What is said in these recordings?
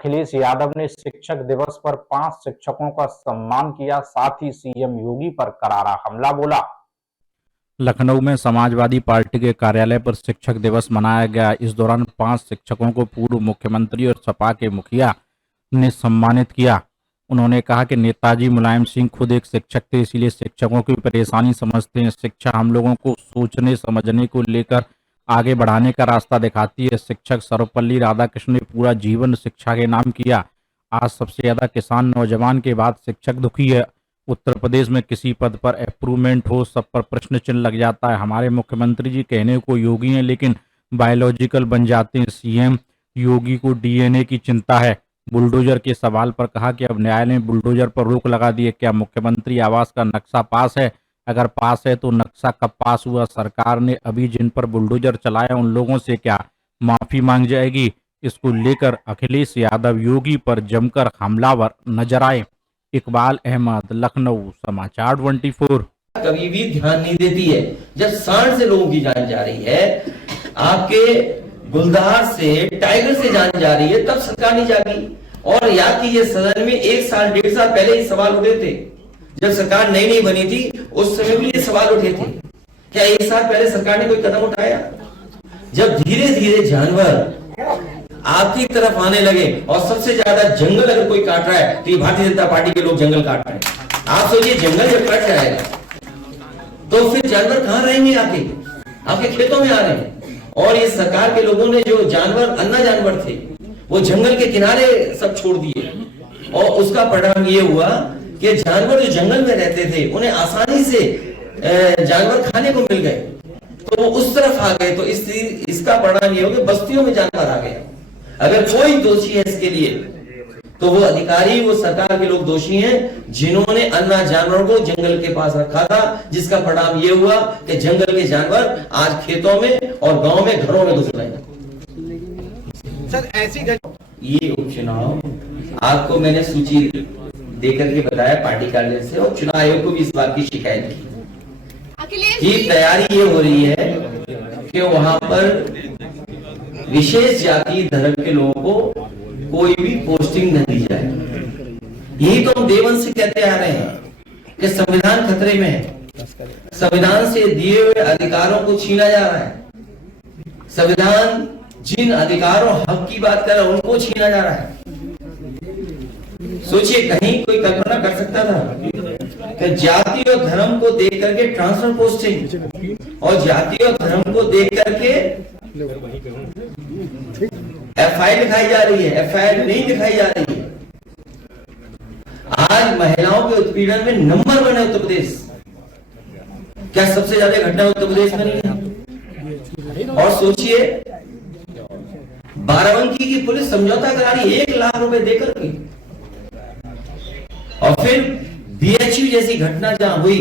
अखिलेश यादव ने शिक्षक दिवस पर 5 शिक्षकों का सम्मान किया। साथ ही सीएम योगी पर करारा हमला बोला। लखनऊ में समाजवादी पार्टी के कार्यालय पर शिक्षक दिवस मनाया गया। इस दौरान 5 शिक्षकों को पूर्व मुख्यमंत्री और सपा के मुखिया ने सम्मानित किया। उन्होंने कहा कि नेताजी मुलायम सिंह खुद एक शिक्षक थे, इसलिए शिक्षकों की परेशानी समझते हैं। शिक्षा हम लोगों को सोचने समझने को लेकर आगे बढ़ाने का रास्ता दिखाती है। शिक्षक सर्वपल्ली राधाकृष्णन ने पूरा जीवन शिक्षा के नाम किया। आज सबसे ज्यादा किसान नौजवान के बाद शिक्षक दुखी है। उत्तर प्रदेश में किसी पद पर अप्रूवमेंट हो, सब पर प्रश्न चिन्ह लग जाता है। हमारे मुख्यमंत्री जी कहने को योगी हैं, लेकिन बायोलॉजिकल बन जाते हैं। सीएम योगी को डीएनए की चिंता है। बुलडोजर के सवाल पर कहा कि अब न्यायालय ने बुलडोजर पर रोक लगा दी है। क्या मुख्यमंत्री आवास का नक्शा पास है? अगर पास है तो नक्शा कब पास हुआ? सरकार ने अभी जिन पर बुलडोजर चलाया उन लोगों से क्या माफी मांग जाएगी? इसको लेकर अखिलेश यादव योगी पर जमकर हमलावर नजर आए। इकबाल अहमद, लखनऊ, समाचार 24। कभी भी ध्यान नहीं देती है। जब 60 से लोगों की जान जा रही है, आपके गुलदार से टाइगर से जान जा रही है, तब सरकार नहीं जागी। और याद कीजिए सदन में 1 साल 1.5 साल पहले ये सवाल उठे थे। जब सरकार नई बनी थी उस समय भी ये सवाल उठे थे। क्या 1 साल पहले सरकार ने कोई कदम उठाया? जब धीरे धीरे जानवर आपकी तरफ आने लगे और सबसे ज्यादा जंगल अगर कोई काट रहा है तो ये भारतीय जनता पार्टी के लोग जंगल काट रहे हैं। आप सोचिए जंगल जब कट जाएगा तो फिर जानवर कहां रहेंगे? आपके खेतों में आ रहे हैं। और ये सरकार के लोगों ने जो जानवर अन्ना जानवर थे वो जंगल के किनारे सब छोड़ दिए। और उसका परिणाम ये हुआ कि जानवर जो जंगल में रहते थे उन्हें आसानी से जानवर खाने को मिल गए, तो वो उस तरफ आ गए। तो इसका परिणाम ये हो कि बस्तियों में जानवर आ गए। अगर कोई दोषी है इसके लिए तो वो अधिकारी, वो सरकार के लोग दोषी हैं जिन्होंने अन्ना जानवरों को जंगल के पास रखा था, जिसका परिणाम ये हुआ कि जंगल के जानवर आज खेतों में और गांव में घरों में घुस रहे हैं। सर ऐसी ये उपचुनाव आपको मैंने सूची देकर के बताया पार्टी कार्यालय से, और चुनाव आयोग को भी इस बात की शिकायत की तैयारी ये हो रही है कि वहां पर विशेष जाति धर्म के लोगों को कोई भी पोस्टिंग न दी जाए। यही तो हम देवन से कहते आ रहे हैं कि संविधान खतरे में है। संविधान से दिए हुए अधिकारों को छीना जा रहा है। संविधान जिन अधिकारों हक की बात कर रहा है उनको छीना जा रहा है। सोचिए, कहीं कोई कल्पना कर सकता था कि जाति और धर्म को देख करके ट्रांसफर पोस्टिंग और जाति और धर्म को देख करके एफआईआर दिखाई जा रही है? एफआईआर नहीं दिखाई जा रही है। आज महिलाओं के उत्पीड़न में नंबर 1 है उत्तर प्रदेश। क्या सबसे ज्यादा घटना उत्तर प्रदेश में नहीं है? और सोचिए, बाराबंकी की पुलिस समझौता करा रही 1 लाख रुपए देकर के, और फिर बीएचयू जैसी घटना जहां हुई,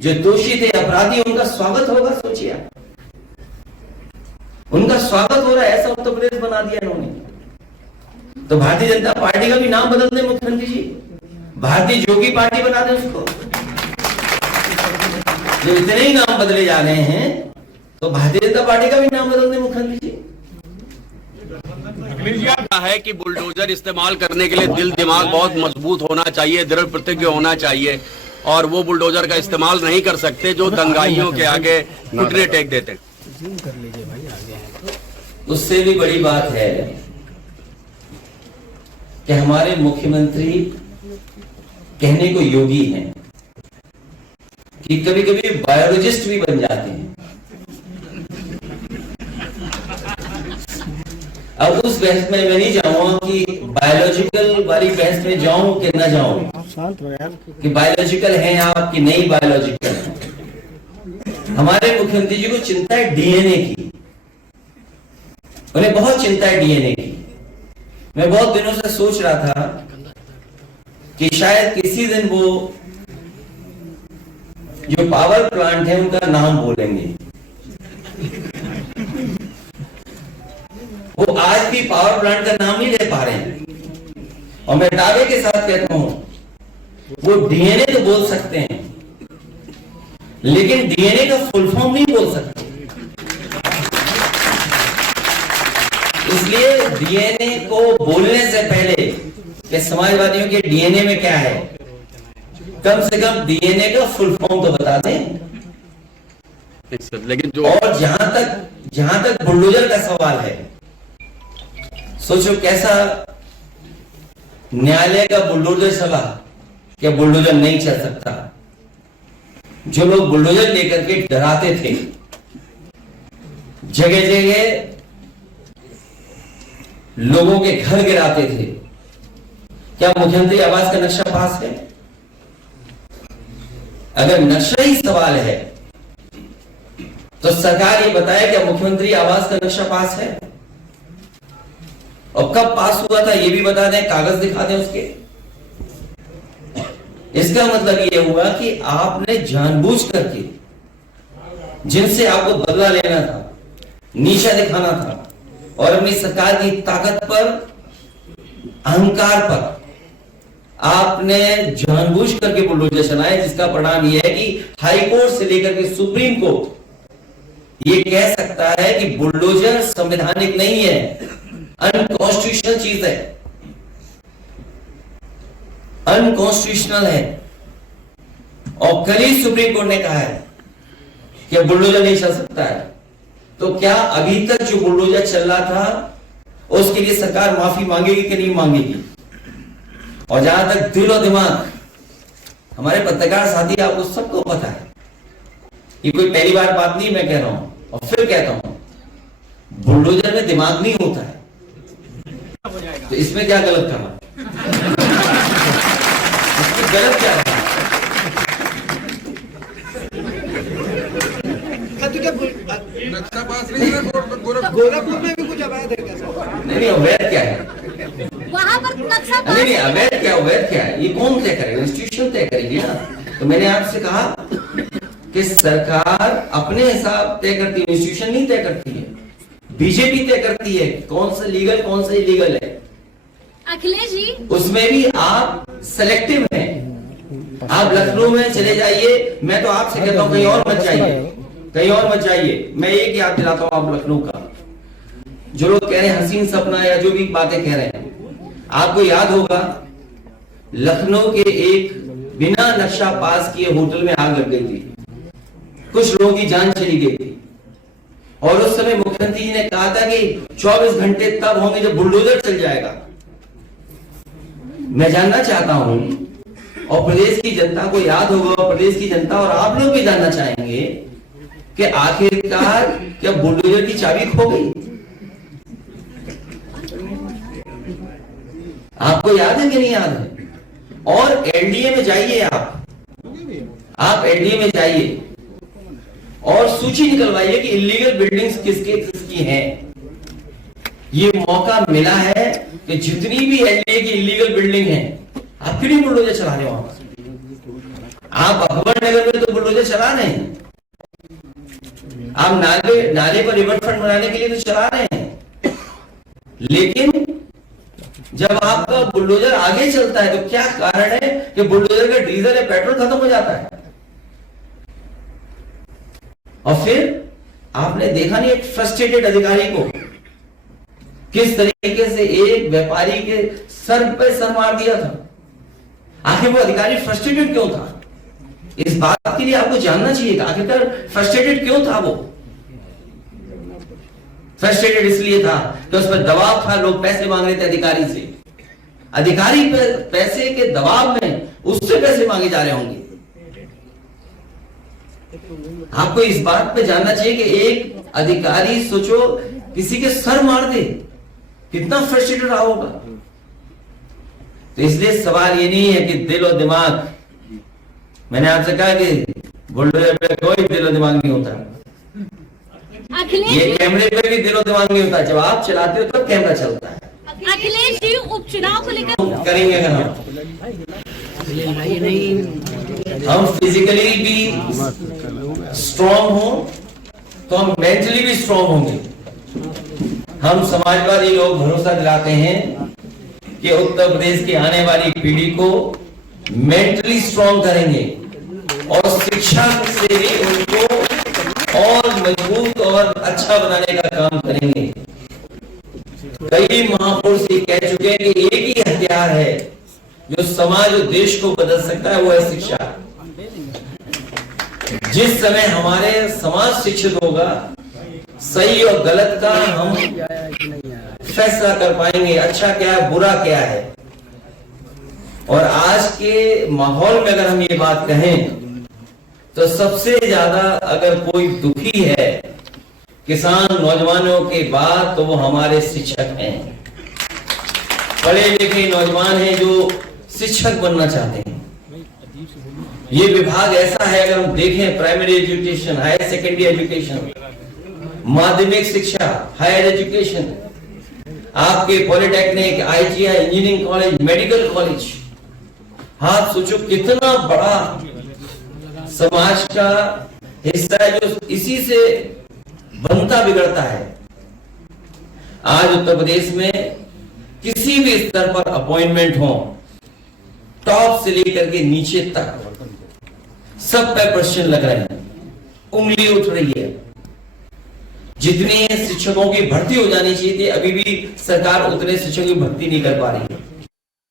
जो दोषी थे, अपराधी, उनका स्वागत होगा। सोचिए, उनका स्वागत हो रहा है। ऐसा उत्तर प्रदेश बना दिया इन्होंने। तो भारतीय जनता पार्टी का भी नाम बदल दे मुख्यमंत्री जी, भारतीय जोगी पार्टी बना दे उसको। जब इतने ही नाम बदले जा रहे हैं तो भारतीय जनता पार्टी का भी नाम बदल दे मुख्यमंत्री जी। है कि बुलडोजर इस्तेमाल करने के लिए दिल दिमाग बहुत मजबूत होना चाहिए, दृढ़ प्रतिज्ञ होना चाहिए, और वो बुलडोजर का इस्तेमाल नहीं कर सकते जो दंगाइयों के आगे घुटने टेक देते। उससे भी बड़ी बात है कि हमारे मुख्यमंत्री कहने को योगी हैं कि कभी कभी बायोलॉजिस्ट भी बन जाते हैं। अब उस बहस में मैं नहीं जाऊंगा कि बायोलॉजिकल वाली बहस में जाऊं कि ना जाऊं, कि बायोलॉजिकल हैं आप कि नहीं बायोलॉजिकल हैं। हमारे मुख्यमंत्री जी को चिंता है डीएनए की, उन्हें बहुत चिंता है डीएनए की। मैं बहुत दिनों से सोच रहा था कि शायद किसी दिन वो जो पावर प्लांट है उनका नाम बोलेंगे। वो आज भी पावर प्लांट का नाम नहीं ले पा रहे हैं, और मैं दावे के साथ कहता हूं वो डीएनए तो बोल सकते हैं, लेकिन डीएनए का फुल फॉर्म नहीं बोल सकते। इस इसलिए डीएनए को बोलने से पहले कि समाजवादियों के डीएनए में क्या है, कम से कम डीएनए का फुल फॉर्म तो बता दें। लेकिन जो और जहां तक बुलडोजर का सवाल है, सोचो कैसा न्यायालय का बुलडोजर चला, क्या बुलडोजर नहीं चल सकता? जो लोग बुलडोजर लेकर के डराते थे, जगह जगह लोगों के घर गिराते थे, क्या मुख्यमंत्री आवास का नक्शा पास है? अगर नक्शा ही सवाल है तो सरकार ये बताए क्या मुख्यमंत्री आवास का नक्शा पास है? और कब पास हुआ था ये भी बता दें, कागज दिखा दें उसके। इसका मतलब ये हुआ कि आपने जानबूझ करके जिनसे आपको बदला लेना था, नीचा दिखाना था और अपनी सरकार की ताकत पर, अहंकार पर आपने जानबूझ करके बुलडोजर चलाए, जिसका परिणाम यह है कि हाई कोर्ट से लेकर के सुप्रीम कोर्ट ये कह सकता है कि बुलडोजर संवैधानिक नहीं है, अनकॉन्स्टिट्यूशनल चीज है, अनकॉन्स्टिट्यूशनल है। और कल ही सुप्रीम कोर्ट ने कहा है कि बुलडोजर नहीं चल सकता है। तो क्या अभी तक जो बुलडोजर चल रहा था उसके लिए सरकार माफी मांगेगी कि नहीं मांगेगी? और जहां तक दिल और दिमाग, हमारे पत्रकार साथी आपको सबको पता है, ये कोई पहली बार बात नहीं मैं कह रहा हूं, और फिर कहता हूं, बुलडोजर में दिमाग नहीं होता है। तो इसमें क्या गलत कहा? इसमें गलत क्या कहा? नक्शा पास नहीं है, गोरखपुर में भी कुछ अवैध है क्या? नहीं, अवैध क्या है? वहां पर नक्शा पास नहीं, अवैध क्या है? ये कौन तय करेगा? इंस्टीट्यूशन तय करेगी ना। तो मैंने आपसे कहा कि सरकार अपने हिसाब तय करती है, इंस्टीट्यूशन नहीं तय करती है। बीजेपी तय करती है कौन सा लीगल कौन सा इलीगल है। अखिलेश जी, उसमें भी आप सेलेक्टिव हैं। आप लखनऊ में चले जाइए, मैं तो आपसे कहता हूं कहीं और मत जाइए, कहीं और मत जाइए। मैं एक याद दिलाता हूं आप लखनऊ का, जो लोग कह रहे हैं हसीन सपना या जो भी बातें कह रहे हैं, आपको याद होगा लखनऊ के एक बिना नक्शा पास किए होटल में आग लग गई थी, कुछ लोगों की जान चली गई थी। और उस समय मुख्यमंत्री जी ने कहा था कि 24 घंटे तब होंगे जब बुलडोजर चल जाएगा। मैं जानना चाहता हूं, और प्रदेश की जनता को याद होगा, प्रदेश की जनता और आप लोग भी जानना चाहेंगे कि आखिरकार क्या बुलडोजर की चाबी खो गई? आपको याद है कि नहीं याद है? और एलडीए में जाइए, आप एलडीए में जाइए और सूची निकलवाइए कि इलीगल बिल्डिंग्स किसकी हैं। ये मौका मिला है कि जितनी भी एलडीए की इलीगल बिल्डिंग है, आप क्यों नहीं बुलडोजर चला रहे हो? आप अकबर नगर में तो बुलडोजर चला रहे हैं, आप नाले पर रिवर फ्रंट बनाने के लिए तो चला रहे हैं, लेकिन जब आपका बुलडोजर आगे चलता है तो क्या कारण है कि बुलडोजर का डीजल या पेट्रोल खत्म हो जाता है? और फिर आपने देखा नहीं एक फ्रस्ट्रेटेड अधिकारी को किस तरीके से एक व्यापारी के सर पे सर मार दिया था। आखिर वो अधिकारी फ्रस्ट्रेटेड क्यों था? इस बात के लिए आपको जानना चाहिए आखिरकार फ्रस्ट्रेटेड क्यों था वो। फ्रस्ट्रेटेड इसलिए था कि उस पर दबाव था, लोग पैसे मांग रहे थे अधिकारी से, अधिकारी पैसे के दबाव में उससे पैसे मांगे जा रहे होंगे। आपको इस बात पे जानना चाहिए कि एक अधिकारी सोचो किसी के सर मार दे, कितना फ्रस्ट्रेटेड रहा होगा। तो इसलिए सवाल ये नहीं है कि दिल और दिमाग, मैंने आपसे कहा कि बुलडोजर पे कोई दिल और दिमाग नहीं होता, ये कैमरे पे भी दिल और दिमाग नहीं होता, जब आप चलाते हो तब कैमरा चलता है। अखिलेश जी उपचुनाव को लेकर करेंगे अगर हम फिजिकली भी स्ट्रॉन्ग हो तो हम मेंटली भी स्ट्रॉन्ग होंगे। हम समाजवादी लोग भरोसा दिलाते हैं कि उत्तर प्रदेश की आने वाली पीढ़ी को मेंटली स्ट्रॉन्ग करेंगे और शिक्षा से भी उनको और मजबूत और अच्छा बनाने का काम करेंगे। कई महापुरुष ये कह चुके हैं कि एक ही हथियार है जो समाज और देश को बदल सकता है, वो है शिक्षा। जिस समय हमारे समाज शिक्षित होगा, सही और गलत का हम फैसला कर पाएंगे, अच्छा क्या है बुरा क्या है। और आज के माहौल में अगर हम ये बात कहें तो सबसे ज्यादा अगर कोई दुखी है किसान नौजवानों के बाद तो वो हमारे शिक्षक हैं, पढ़े लिखे नौजवान हैं जो शिक्षक बनना चाहते हैं। ये विभाग ऐसा है, अगर हम देखें primary education, higher secondary education, माध्यमिक शिक्षा, हायर एजुकेशन, आपके polytechnic, ITI, engineering college, medical college, आप सोचो कितना बड़ा समाज का हिस्सा है जो इसी से बनता बिगड़ता है। आज उत्तर प्रदेश में किसी भी स्तर पर अपॉइंटमेंट हो, टॉप से लेकर के नीचे तक सब पे प्रश्न लग रहे हैं, उंगली उठ रही है। जितने शिक्षकों की भर्ती हो जानी चाहिए थी, अभी भी सरकार उतने शिक्षकों की भर्ती नहीं कर पा रही है।